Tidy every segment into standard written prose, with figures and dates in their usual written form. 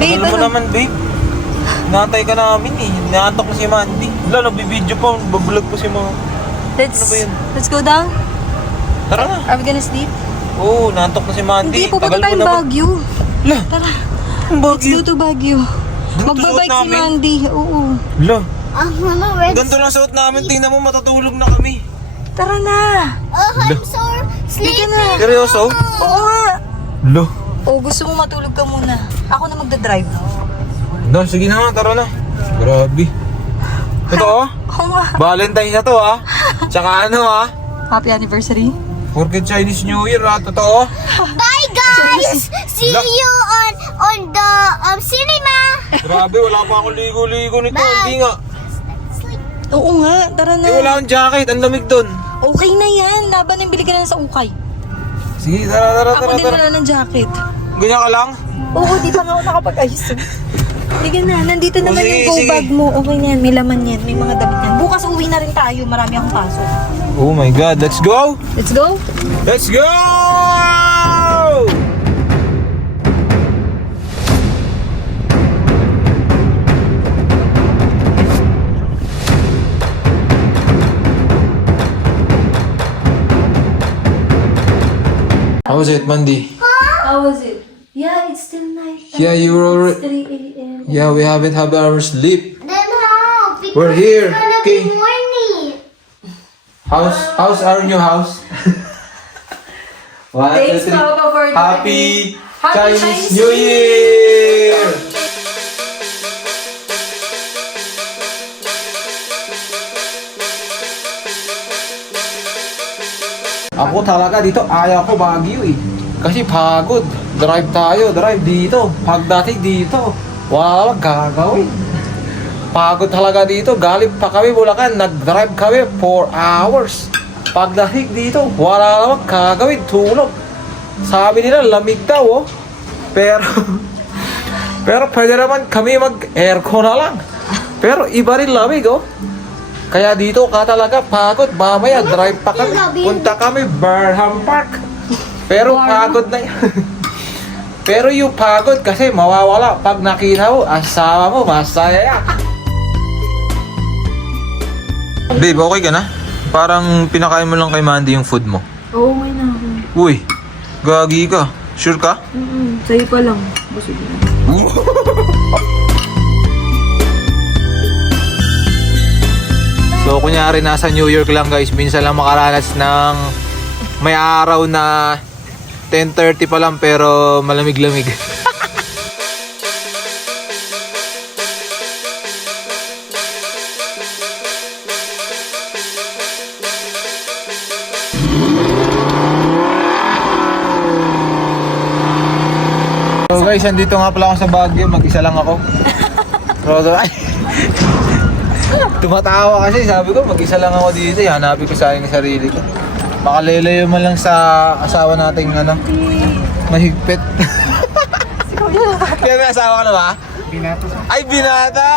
Babe, Alam mo naman, babe. Natay ka namin eh. Naantok na si Mandy. Wala, nagbibideo pa. Bablog pa si mga... Ano ba yun? Let's go down. Tara na. Are we gonna sleep? Oo, naantok na si Mandy. Hindi, pupunta Tagal mo tayong naman. Baguio. La, Tara, ang let's go Baguio. to Baguio. Ganito Magbabike suot si namin. Mandy. Oo. La, Mama, where's... ganito lang suot namin. Tingnan mo, matutulog na kami. Tara na. Oh, I'm so Sige sleepy. na. Seryoso? Oo nga. La. O, gusto mo matulog ka muna. Ako na magdadrive. No, sige na nga, tara na. Grabe. Ito oh. Oo nga. Valentine's na to ah. Tsaka ano ah. Happy anniversary. Porque Chinese New Year ah. Totoo. Bye, guys. See Look. you on the cinema. Grabe, wala pa akong ligo-ligo nito. Bye. Hindi nga. Sleep. Oo nga, tara na. Eh, wala akong jacket. Ang lamig doon. Okay na yan. Laban na yung bili ka na sa ukay. Sige, tara. Ako din wala ng jacket. Ganyan ka lang? Oo, di pa nga ako nakapag-ayos. Sige na, nandito naman sige, yung go sige. bag mo. Okay na yan, may laman yan, may mga damit yan. Bukas uwi na rin tayo, marami akong pasok. Oh my God, let's go! Let's go! Let's go! How was it, Mandy? How was it? Yeah, it's still night. Yeah, you were It's 3 a.m. Yeah, we haven't had our sleep. Then how? Because We're here. it's gonna Okay. be morning. How's our new house? One, Thanks, two, three. Papa, for Happy Happy Chinese Chinese New New Year! Ako talaga dito, ayaw ko Baguio eh. Kasi pagod. Drive tayo, drive dito. Pagdating dito, wala lang gagawin. Pagod talaga dito. Galing pa kami Bulacan, nag-drive kami 4 hours. Pagdating dito, wala namang gagawin, tulog. Sabi nila, lamig daw oh. Pero, pero pwede naman kami mag-aircon na lang. Pero iba rin lamig oh. Kaya dito ka talaga pagod. Mamaya drive pa kami. Punta kami Burnham Park. Pero pagod na yan. Pero yung pagod kasi mawawala pag nakita mo, asawa mo, masaya. Babe, okay ka na? Parang pinakain mo lang kay Mandy yung food mo. Oo, may na ako. Uy, gagi ka. Sure ka? Sa'yo pa lang. Busog na. So, kunyari nasa New York lang guys, minsan lang makaranas ng may araw na 10:30 pa lang pero malamig-lamig. So guys, andito nga pala ako sa Baguio, mag-isa lang ako. So, ay, tumatawa kasi, sabi ko mag-isa lang ako dito, hanapin ko sa aking sarili ko. Makalalayo man lang sa asawa nating ano, mahigpit. Kaya may asawa ka na ba? Binata sa Ay, binata!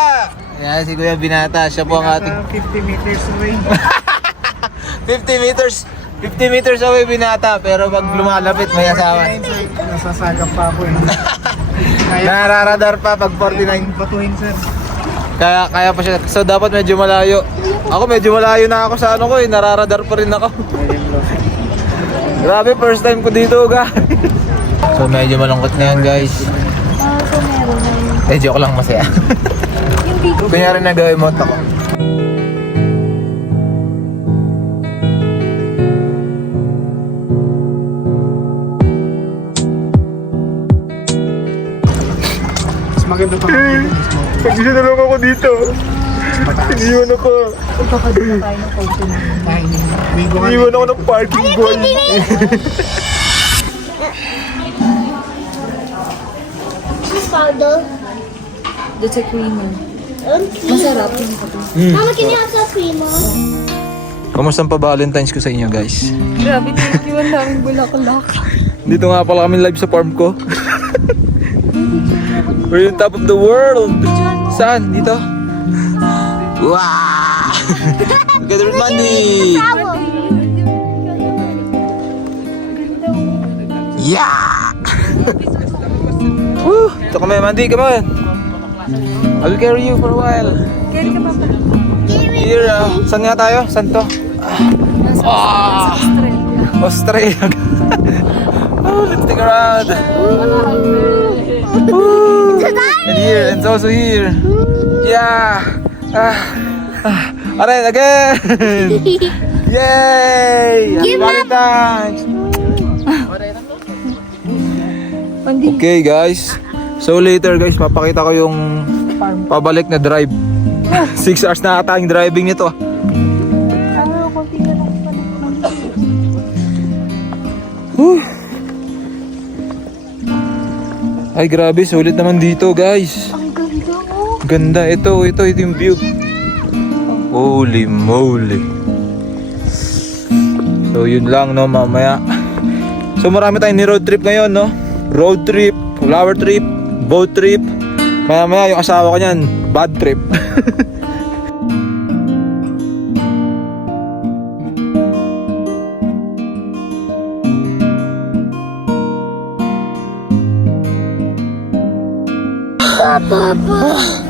Yan, si Kuya Binata, siya po ang ating 50 meters away. 50 meters away Binata, pero pag lumalapit may asawa. Nasasagap pa ako eh. Nararadar pa pag 49. Batuhin sir. Kaya pa siya. So dapat medyo malayo. Ako medyo malayo na ako sa ano ko eh. Nararadar pa rin ako. Grabe, first time ko dito guys. So medyo malungkot na yan guys. So meron na yun. Eh joke lang, masaya. Kunyari nag-emote ako. Mas maganda pa Pag-isa na lang ako dito. Iniwan ako. Ipapagod na tayo ng photo na. Bigo nga. Iniwan ako ng parking boy. This powder. That's a creamer. Okay. Masarap yung photo. Mama, can you have some creamer? Kamusta pa Valentine's ko sa inyo guys? Grabe, thank you. Ang daming bulaklak. Dito nga pala kami live sa farm ko. We're on top of the world. Saan? Dito? Wow! Together with Mandy! Towel. Yeah! Woo! Ito kami, Mandy, come on. I'll carry you for a while. Carry ka pa ba? Here, saan nga tayo? Saan to? Ah! Australia. Oh, let's take a ride. Woo! And here, and also here. Yeah. Alright, again. Yay! Happy Valentine's. Okay guys. So later guys, papakita ko yung pabalik na drive. 6 hours na ata yung driving nito. Whew. Ay grabe, sulit naman dito guys. Ang ganda oh. Ganda, ito yung view. Holy moly. So yun lang no, mamaya. So marami tayong ni road trip ngayon no. Road trip, flower trip, boat trip. Mamaya yung asawa ko niyan, bad trip.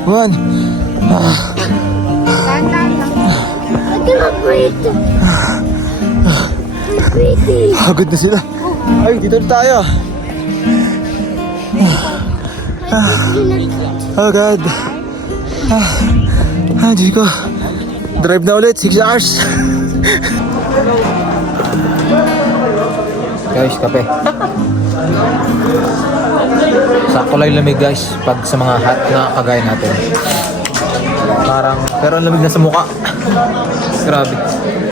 One. I cannot breathe. I'm breathing. Pagod na sila. Ay, dito na tayo. Oh God. Diyos ko. Drive na ulit, 6 hours. Guys, kape. Sakto lang yung lamig guys, pag sa mga hot na kagaya natin. Parang, pero ang lamig na sa mukha. Grabe.